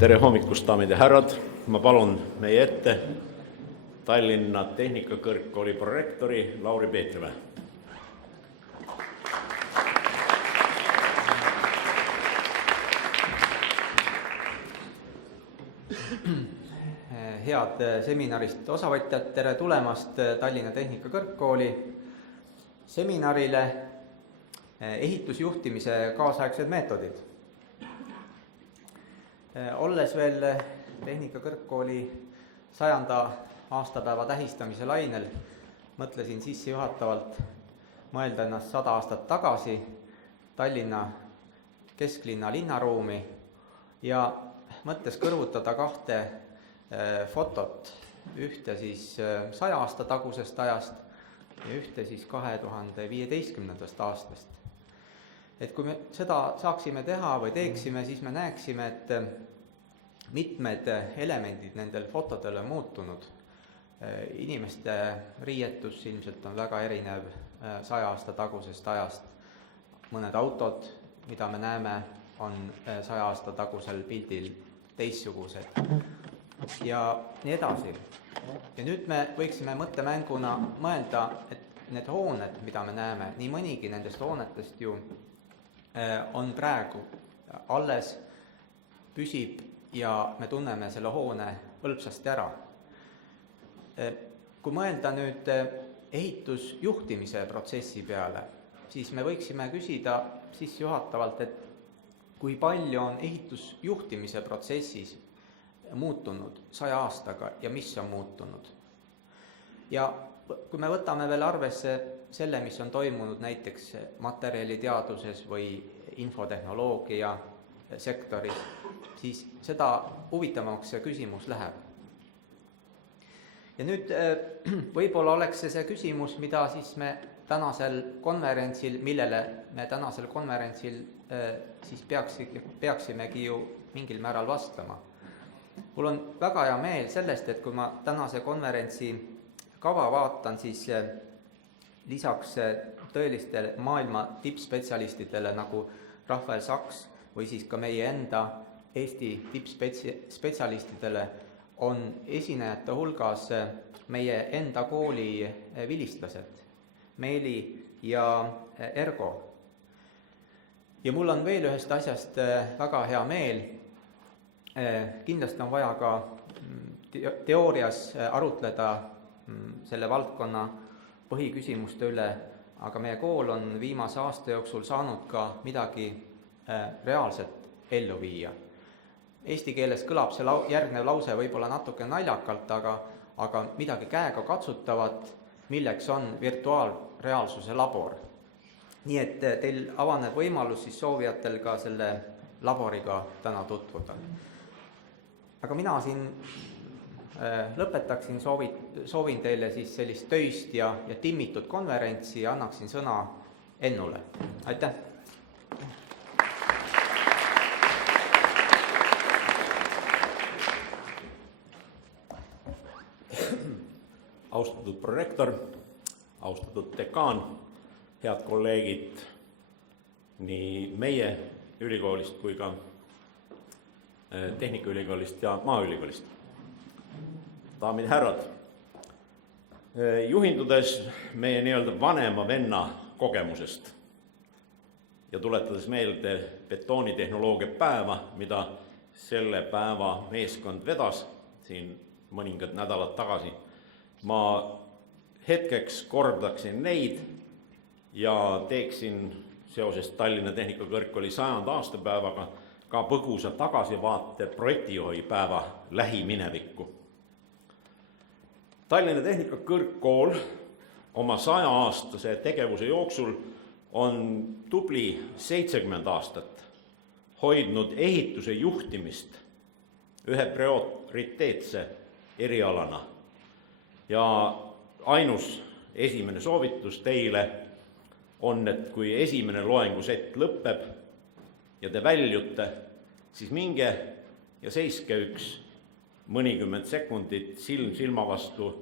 Tere hommikust, daamid ja härrad! Ma palun meie ette Tallinna Tehnikakõrgkooli prorektori Lauri Peetrimäe. Head seminarist osavõtjad, tere tulemast Tallinna Tehnikakõrgkooli seminarile ehitusjuhtimise kaasaegsed meetodid. Olles veel Tehnikakõrgkooli 100. aastapäeva tähistamise lainel, mõtlesin sissejuhatavalt mõelda ennast 100 aastat tagasi Tallinna kesklinna linnaruumi ja mõttes kõrvutada kahte fotot, ühte siis 100 aasta tagusest ajast ja ühte siis 2015. aastast. Et kui me seda saaksime teha või teeksime, siis me näeksime, et mitmed elemendid nendel fotodel on muutunud. Inimeste riietus ilmselt on väga erinev 100 aasta tagusest ajast. Mõned autod, mida me näeme, on 100 aasta tagusel pildil teistsugused ja nii edasi. Ja nüüd me võiksime mõttemänguna mõelda, et need hooned, mida me näeme, nii mõnigi nendest hoonetest ju on praegu alles, püsib ja me tunneme selle hoone hõlpsasti ära. Kui mõelda nüüd ehitusjuhtimise protsessi peale, siis me võiksime küsida sissejuhatavalt, et kui palju on ehitusjuhtimise protsessis muutunud 100 aastaga ja mis on muutunud. Ja kui me võtame veel arvesse selle, mis on toimunud näiteks materjaliteaduses või infotehnoloogia sektoris, siis seda huvitavamaks see küsimus läheb. Ja nüüd võib-olla oleks see küsimus, mida siis me tänasel konverentsil, millele me tänasel konverentsil siis peaksimegi ju mingil määral vastama. Mul on väga hea meel sellest, et kui ma tänase konverentsi kava vaatan, siis lisaks tõelistele maailma tippspetsialistidele nagu Rafael Saks või siis ka meie enda Eesti tippspetsialistidele on esinejate hulgas meie enda kooli vilistlased, Meeli ja Ergo. Ja mul on veel ühest asjast väga hea meel. Kindlasti on vaja ka teoorias arutleda selle valdkonna põhiküsimuste üle, aga meie kool on viimase aasta jooksul saanud ka midagi reaalselt ellu viia. Eesti keeles kõlab see järgnev lause võib-olla natuke naljakalt, aga midagi käega katsutavat, milleks on virtuaalreaalsuse labor. Nii et teil avaneb võimalus siis soovijatel ka selle laboriga täna tutvuda. Aga mina siin lõpetaksin, soovin teile siis sellist töist ja timmitud konverentsi ja annaksin sõna Ennule. Aitäh! Austatud prorektor, austatud dekaan, head kolleegid nii meie ülikoolist kui ka Tehnikaülikoolist ja Maaülikoolist. Daamid ja härrad, juhindudes meie nii-öelda vanema venna kogemusest ja tuletades meelde betoonitehnoloogia päeva, mida selle päeva meeskond vedas siin mõningad nädalad tagasi, ma hetkeks kordaksin neid ja teeksin seoses Tallinna Tehnikakõrgkooli 100. aastapäevaga ka põgusa tagasivaate projektijuhi päeva lähiminevikku. Tallinna Tehnikakõrgkool oma 100-aastase tegevuse jooksul on tubli 70 aastat hoidnud ehituse juhtimist ühe prioriteetse erialana. Ja ainus esimene soovitus teile on, et kui esimene loengusett lõpeb ja te väljute, siis minge ja seiske mõnikümmend sekundit silm silma vastu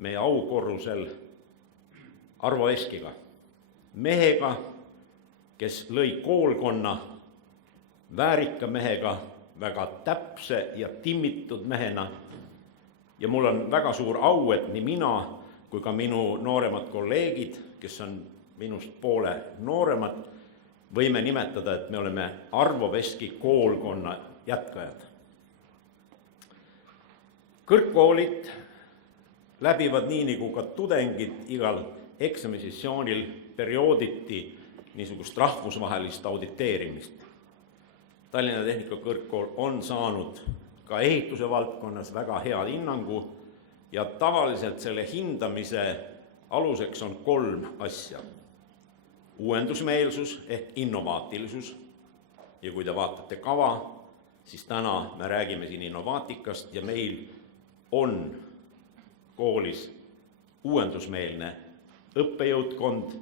meie aukorrusel Arvo Eskiga, mehega, kes lõi koolkonna, väärika mehega, väga täpse ja timmitud mehena ja mul on väga suur au, et nii mina kui ka minu nooremad kolleegid, kes on minust poole nooremad, võime nimetada, et me oleme Arvo Veski koolkonna jätkajad. Kõrgkoolid läbivad nii nagu ka tudengid igal eksamisessioonil periooditi niisugust rahvusvahelist auditeerimist. Tallinna Tehnikakõrgkool on saanud ka ehituse valdkonnas väga hea hinnangu ja tavaliselt selle hindamise aluseks on 3 asja. Uuendusmeelsus ehk innovaatilisus ja kui te vaatate kava, siis täna me räägime siin innovaatikast ja meil on koolis uuendusmeelne õppejõudkond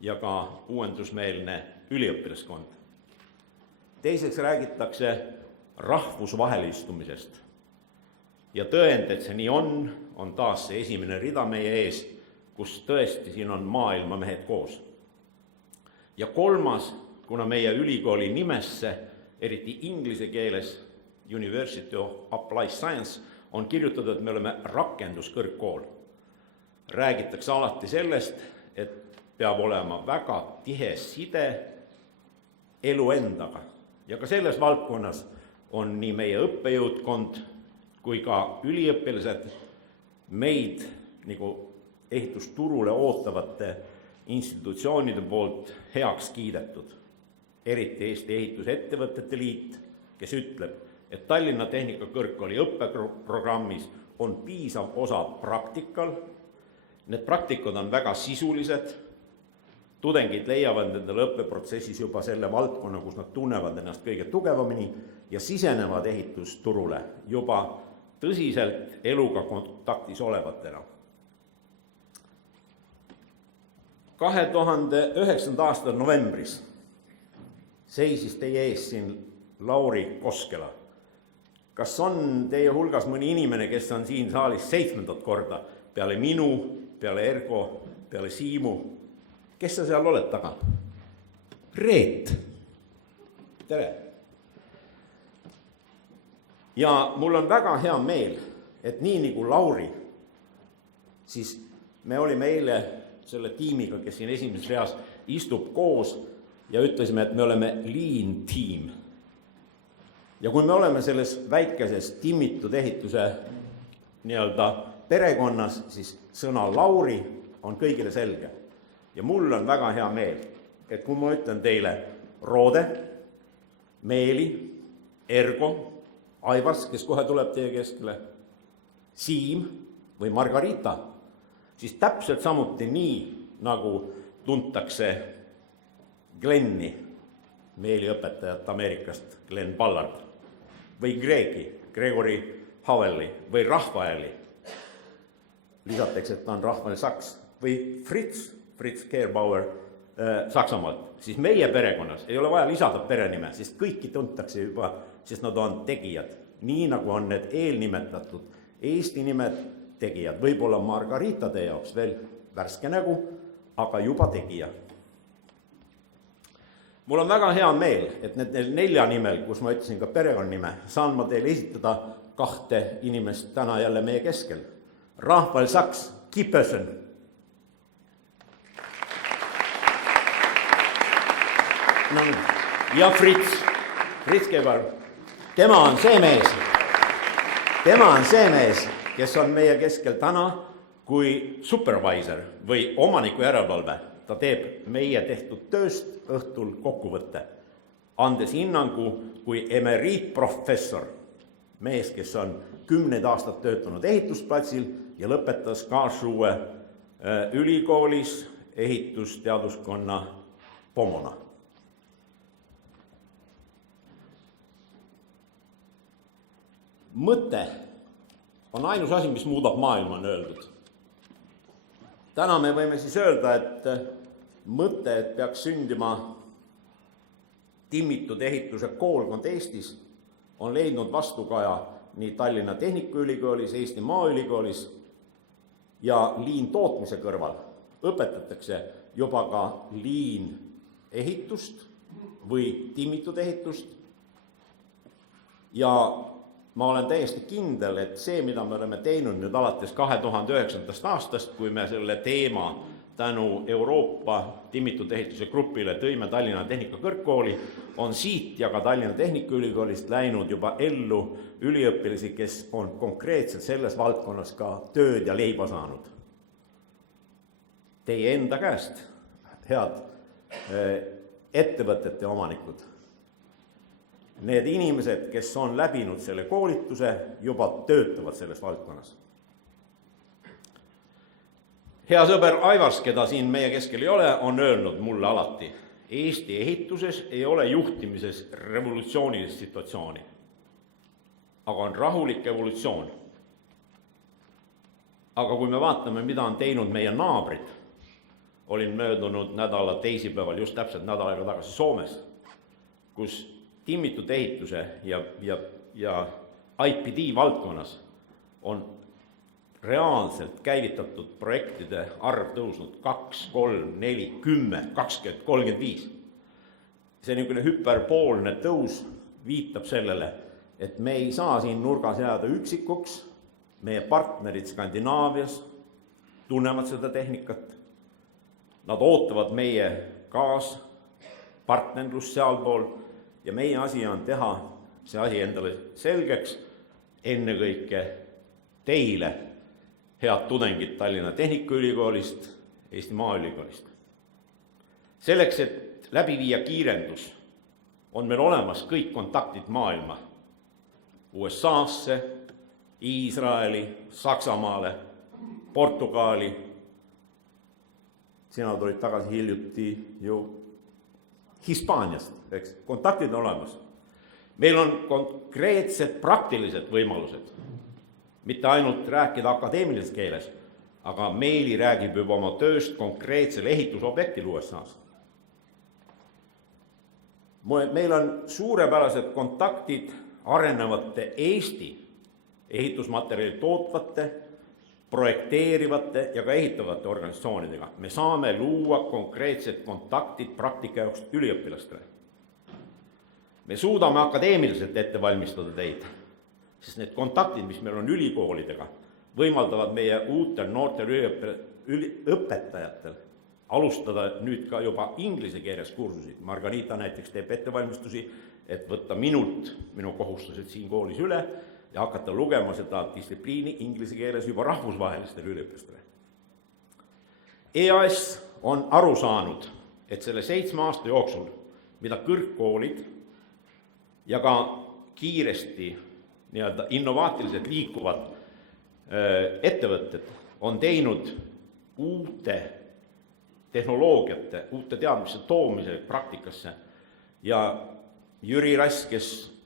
ja ka uuendusmeelne üliõpilaskond. Teiseks räägitakse rahvusvahelistumisest ja tõend, et see nii on taas see esimene rida meie ees, kus tõesti siin on maailmamehed koos. Ja 3, kuna meie ülikooli nimesse, eriti inglise keeles University of Applied Science, on kirjutatud, et me oleme rakenduskõrgkool. Räägitakse alati sellest, et peab olema väga tihe side elu endaga. Ja ka selles valdkonnas on nii meie õppejõudkond kui ka üliõpilased meid nagu ehitusturule ootavate institutsioonide poolt heaks kiidetud. Eriti Eesti Ehitusettevõtete Liit, kes ütleb, et Tallinna Tehnikakõrgkooli õppeprogrammis on piisav osa praktikal. Need praktikad on väga sisulised. Tudengid leiavad endale õppeprotsessis juba selle valdkonna, kus nad tunnevad ennast kõige tugevamini ja sisenevad ehitusturule juba tõsiselt eluga kontaktis olevatena. 2009. aasta novembris seisis teie ees siin Lauri Koskela. Kas on teie hulgas mõni inimene, kes on siin saalis 7. korda peale minu, peale Ergo, peale Siimu? Kes sa seal oled taga? Reet. Tere. Ja mul on väga hea meel, et nii nagu Lauri, siis me olime eile selle tiimiga, kes siin esimeses reas istub koos ja ütlesime, et me oleme lean team. Ja kui me oleme selles väikeses timmitud ehituse nii-öelda perekonnas, siis sõna Lauri on kõigile selge. Ja mul on väga hea meel, et kui ma ütlen teile Roode, Meeli, Ergo, Aivars, kes kohe tuleb teie keskele, Siim või Margarita, siis täpselt samuti nii, nagu tuntakse Glenni, Meeli õpetajat Ameerikast, Glenn Ballard, või Gregi, Gregory Havelli või Rahvaeli. Lisatakse, et ta on Rahvael Saks või Fritz Kerbauer Saksamaalt. Siis meie perekonnas ei ole vaja lisada perenime, sest kõiki tuntakse juba, sest nad on tegijad. Nii nagu on need eelnimetatud Eesti nimed tegijad. Võib-olla Margaritade jaoks veel värske nägu, aga juba tegija. Mul on väga hea meel, et need 4 nimel, kus ma ütlesin ka perekonnanime, saan ma teile esitada 2 inimest täna jälle meie keskel. Rahvael Saks, Kippersen. Ja Fritz Kebar. Tema on see mees, kes on meie keskel täna kui supervisor või omaniku järelevalve. Ta teeb meie tehtud tööst õhtul kokkuvõtte, andes hinnangu kui emeriitprofessor, mees, kes on 10 aastat töötanud ehitusplatsil ja lõpetas Karlsruhe ülikoolis ehitusteaduskonna pomona. Mõte on ainus asi, mis muudab maailma, on öeldud. Täna me võime siis öelda, et mõte, et peaks sündima timmitud ehituse koolkond Eestis, on leidnud vastukaja nii Tallinna Tehnikaülikoolis, Eesti Maaülikoolis ja liin tootmise kõrval õpetatakse juba ka liin ehitust või timmitud ehitust. Ja ma olen täiesti kindel, et see, mida me oleme teinud nüüd alates 2009. aastast, kui me selle teema tänu Euroopa timmitud ehituse grupile tõime Tallinna Tehnikakõrgkooli, on siit ja ka Tallinna Tehnikaülikoolist läinud juba ellu üliõpilasi, kes on konkreetselt selles valdkonnas ka tööd ja leiba saanud. Teie enda käest, head ettevõtete omanikud. Need inimesed, kes on läbinud selle koolituse, juba töötavad selles valdkonnas. Hea sõber Aivars, keda siin meie keskel ei ole, on öelnud mulle alati, Eesti ehituses ei ole juhtimises revolutsioonilist situatsiooni, aga on rahulik evolutsioon. Aga kui me vaatame, mida on teinud meie naabrid, olin möödunud nädala teisipäeval just täpselt nädal aega tagasi Soomes, kus timmitud ehituse ja IPD valdkonnas on reaalselt käivitatud projektide arv tõusnud 2, 3, 4, 10, 20, 35. See niisugune hüperpoolne tõus viitab sellele, et me ei saa siin nurgas jääda üksikuks, meie partnerid Skandinaavias tunnevad seda tehnikat, nad ootavad meie kaaspartnerlust sealpool ja meie asi on teha see asi endale selgeks, ennekõike teile, head tudengid Tallinna Tehnikaülikoolist, Eesti Maaülikoolist. Selleks, et läbi viia kiirendus, on meil olemas kõik kontaktid maailma, USA-sse, Iisraeli, Saksamaale, Portugali. Sina tulid tagasi hiljuti ju Hispaaniast, eks? Kontaktid on olemas. Meil on konkreetsed praktilised võimalused. Mitte ainult rääkida akadeemilises keeles, aga Meeli räägib juba oma tööst konkreetsel ehitusobjektil USA-s. Meil on suurepärased kontaktid arenevate Eesti ehitusmaterjali tootvate, projekteerivate ja ka ehitavate organisatsioonidega. Me saame luua konkreetsed kontaktid praktika jaoks üliõpilastele. Me suudame akadeemiliselt ette valmistada teid, sest need kontaktid, mis meil on ülikoolidega, võimaldavad meie uutel noortel õpetajatel alustada nüüd ka juba inglise keeles kursusid. Margarita näiteks teeb ettevalmistusi, et võtta minult minu kohustused siin koolis üle ja hakata lugema seda distsipliini inglise keeles juba rahvusvahelistele üliõpilastele. EAS on aru saanud, et selle 7 aasta jooksul, mida kõrgkoolid ja ka kiiresti innovaatiliselt liikuvad ettevõtted on teinud uute tehnoloogiate, uute teadmiste toomise praktikasse ja Jüri Rass, kes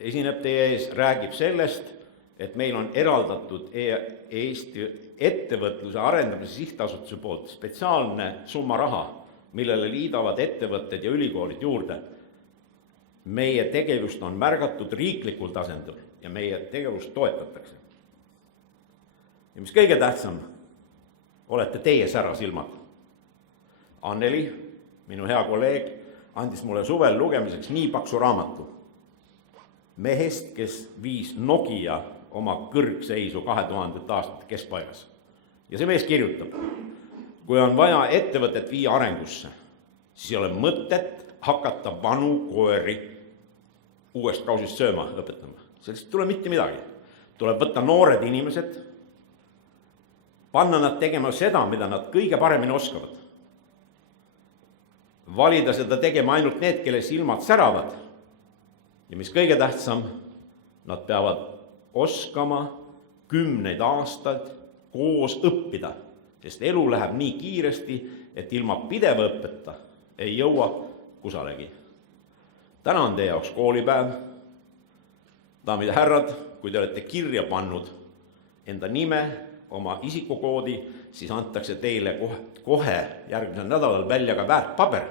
esineb teie ees, räägib sellest, et meil on eraldatud Eesti ettevõtluse arendamise sihtasutuse poolt spetsiaalne summa raha, millele liidavad ettevõtted ja ülikoolid juurde. Meie tegevust on märgatud riiklikul tasandil ja meie tegevust toetatakse. Ja mis kõige tähtsam, olete teie särasilmad. Anneli, minu hea kolleeg, andis mulle suvel lugemiseks nii paksu raamatu mehest, kes viis Nokia oma kõrgseisu 2000. aastate keskpaigas. Ja see mees kirjutab, kui on vaja ettevõtet viia arengusse, siis ei ole mõtet hakata vanu koeri uuest kausist sööma õpetama. Sellest ei tule mitte midagi. Tuleb võtta noored inimesed, panna nad tegema seda, mida nad kõige paremini oskavad. Valida seda tegema ainult need, kelle silmad säravad. Ja mis kõige tähtsam, nad peavad oskama 10 aastaid koos õppida, sest elu läheb nii kiiresti, et ilma pideva õppeta ei jõua kusalegi. Täna on teie jaoks koolipäev. Daamid ja härrad, kui te olete kirja pannud enda nime, oma isikukoodi, siis antakse teile kohe järgmisel nädalal välja ka väärtpaber.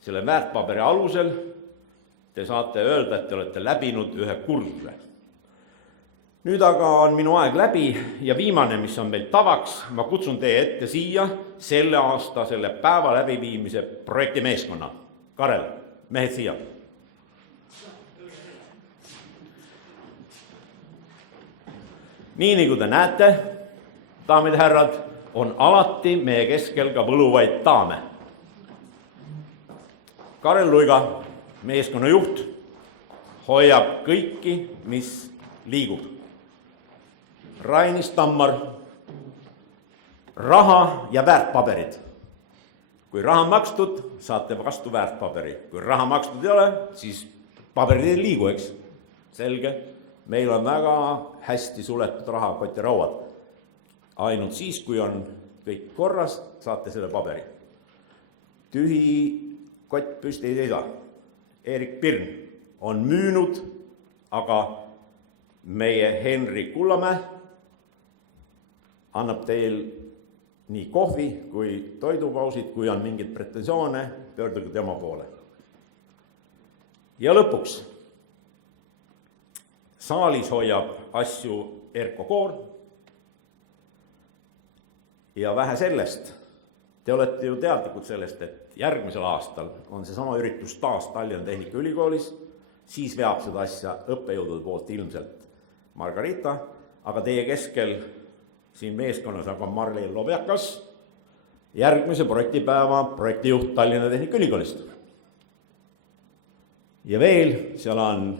Selle väärtpaberi alusel te saate öelda, et te olete läbinud ühe kursuse. Nüüd aga on minu aeg läbi ja viimane, mis on meil tavaks, ma kutsun teie ette siia selle aasta selle päeva läbiviimise projektimeeskonna. Karel, mehed siia. nii nagu te näete, daamid ja härrad, on alati meie keskel ka võluvaid daame. Karel Luiga, meeskonna juht, hoiab kõiki, mis liigub. Rainis Tammar, raha ja väärtpaberid. Kui raha makstud, saate vastu väärtpaberi. Kui raha makstud ei ole, siis paberid ei liigu, eks. Selge. Meil on väga hästi suletud rahakotirauad. Ainult siis, kui on kõik korras, saate selle paberi. Tühi kott püsti ei seisa. Erik Pirn on müünud, aga meie Henri Kullamäe annab teil nii kohvi kui toidupausid, kui on mingid pretensioone, pöörduge tema poole. Ja lõpuks, saalis hoiab asju Erko Koor. Ja vähe sellest, te olete ju teadlikud sellest, et järgmisel aastal on see sama üritus taas Tallinna Tehnikaülikoolis, siis veab seda asja õppejõudude poolt ilmselt Margarita, aga teie keskel siin meeskonnas on Marleel Lobjakas, järgmise projektipäeva projektijuht Tallinna Tehnikaülikoolist. Ja veel, seal on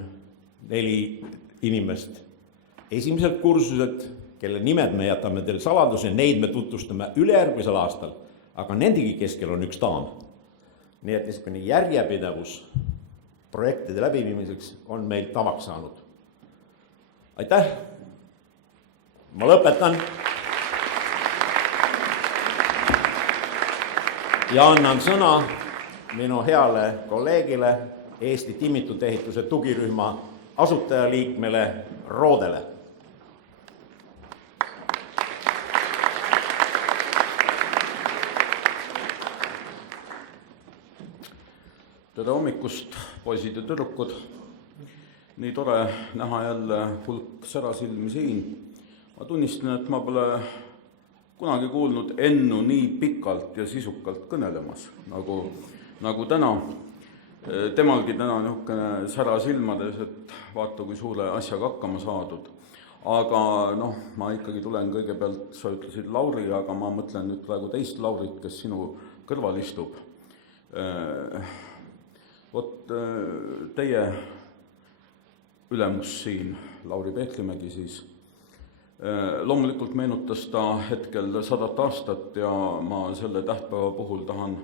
4 inimest. Esimesed kursused, kelle nimed me jätame teil saladuse, neid me tutvustame ülejärgmisel aastal, aga nendegi keskel on üks daam. Nii et niisugune järjepidevus projektide läbiviimiseks on meil tavaks saanud. Aitäh! Ma lõpetan ja annan sõna minu heale kolleegile, Eesti Timmitud ehituse tugirühma asutajaliikmele Roodele. Tere hommikust, poisid ja tüdrukud. Nii tore näha jälle hulk särasilmi siin. Ma tunnistan, et ma pole kunagi kuulnud Ennu nii pikalt ja sisukalt kõnelemas, nagu täna. Temalgi täna niisugune sära silmades, et vaata, kui suure asjaga hakkama saadud. Aga ma ikkagi tulen kõigepealt, sa ütlesid Lauri, aga ma mõtlen nüüd praegu teist Laurit, kes sinu kõrval istub. Teie ülemus siin, Lauri Peeklimägi siis, loomulikult meenutas ta hetkel 100 aastat ja ma selle tähtpäeva puhul tahan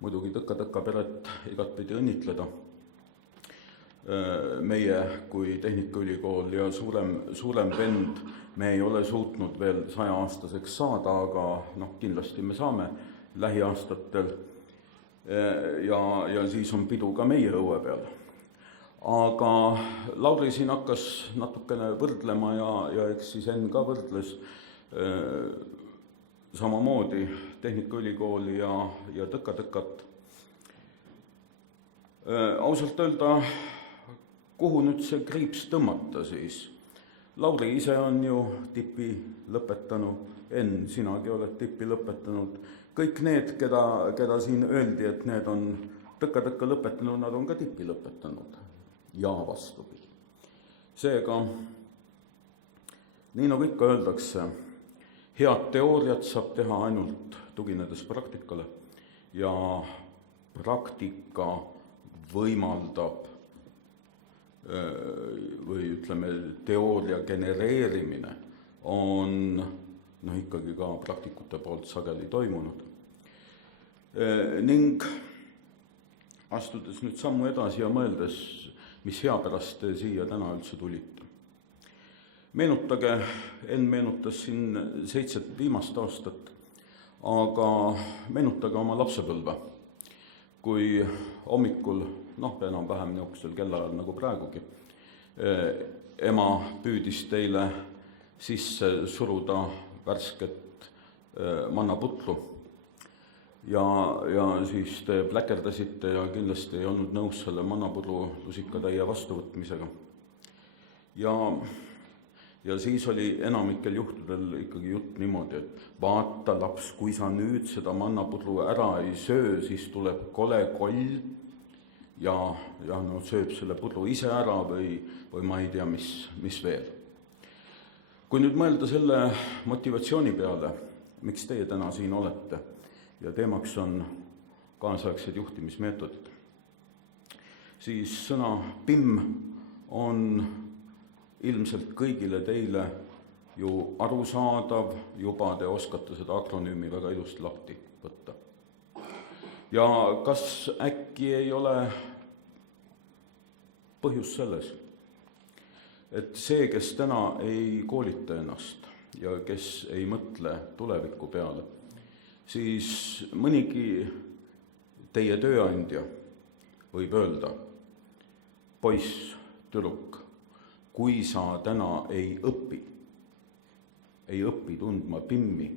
muidugi Tõka peret igatpidi õnnitleda. Meie kui Tehnikaülikool ja suurem vend, me ei ole suutnud veel 100-aastaseks saada, aga kindlasti me saame lähiaastatel ja siis on pidu ka meie õue peal. Aga Lauri siin hakkas natukene võrdlema ja eks siis Enn ka võrdles samamoodi Tehnikaülikooli ja Tõkat. Ausalt öelda, kuhu nüüd see kriips tõmmata siis? Lauri ise on ju tipi lõpetanud, Enn, sinagi oled tipi lõpetanud. Kõik need, keda siin öeldi, et need on Tõka lõpetanud, nad on ka tipi lõpetanud. Ja vastupidi. Seega, nii nagu ikka öeldakse, head teooriat saab teha ainult tuginedes praktikale ja praktika võimaldab või ütleme, teooria genereerimine on ikkagi ka praktikute poolt sageli toimunud. Ning astudes nüüd sammu edasi ja mõeldes, mis hea pärast te siia täna üldse tulite. Meenutage, Enn meenutas siin 7 viimast aastat, aga meenutage oma lapsepõlve, kui hommikul, enam-vähem niisugusel kellaajal nagu praegugi, ema püüdis teile sisse suruda värsket mannaputlu ja siis te pläkerdasite ja kindlasti ei olnud nõus selle mannapudru lusikatäie vastuvõtmisega. Ja siis oli enamikel juhtudel ikkagi jutt niimoodi, et vaata laps, kui sa nüüd seda mannapudru ära ei söö, siis tuleb kole koll ja sööb selle pudru ise ära või ma ei tea, mis veel. kui nüüd mõelda selle motivatsiooni peale, miks teie täna siin olete ja teemaks on kaasaegsed juhtimismeetodid, siis sõna BIM on ilmselt kõigile teile ju arusaadav, juba te oskate seda akronüümi väga ilusti lahti võtta. Ja kas äkki ei ole põhjus selles, et see, kes täna ei koolita ennast ja kes ei mõtle tuleviku peale, siis mõnigi teie tööandja võib öelda, poiss, tüdruk, kui sa täna ei õpi tundma BIM-i,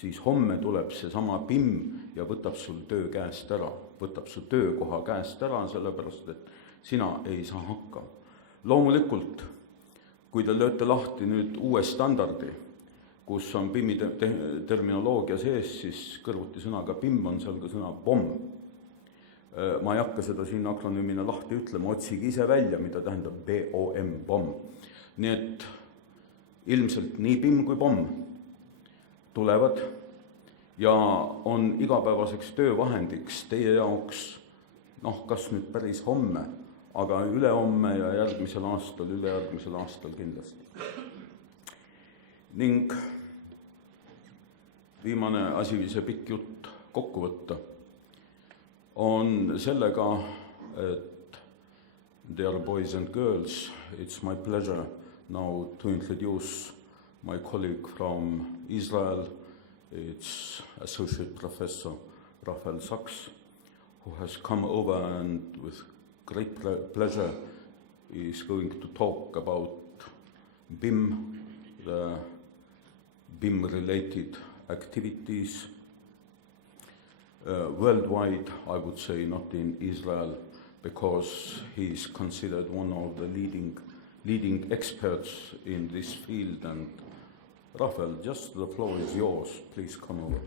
siis homme tuleb seesama BIM ja võtab sul töö käest ära, võtab su töökoha käest ära, sellepärast et sina ei saa hakkama. Loomulikult, kui te lööte lahti nüüd uue standardi, kus on BIM-i terminoloogia sees, siis kõrvuti sõnaga BIM on seal ka sõna BOM. Ma ei hakka seda siin akronüümina lahti ütlema, otsige ise välja, mida tähendab BOM, BOM. Nii et ilmselt nii BIM kui BOM tulevad ja on igapäevaseks töövahendiks teie jaoks, kas nüüd päris homme, aga ülehomme ja järgmisel aastal kindlasti. Ning viimane asi, see pikk jutt kokku võtta, on sellega, et dear boys and girls, it's my pleasure now to introduce my colleague from Israel. It's Associate Professor Rafael Sachs, who has come over and with great pleasure is going to talk about BIM, the BIM-related activities worldwide, I would say, not in Israel, because he is considered one of the leading experts in this field. And Rafael, just the floor is yours. Please come over.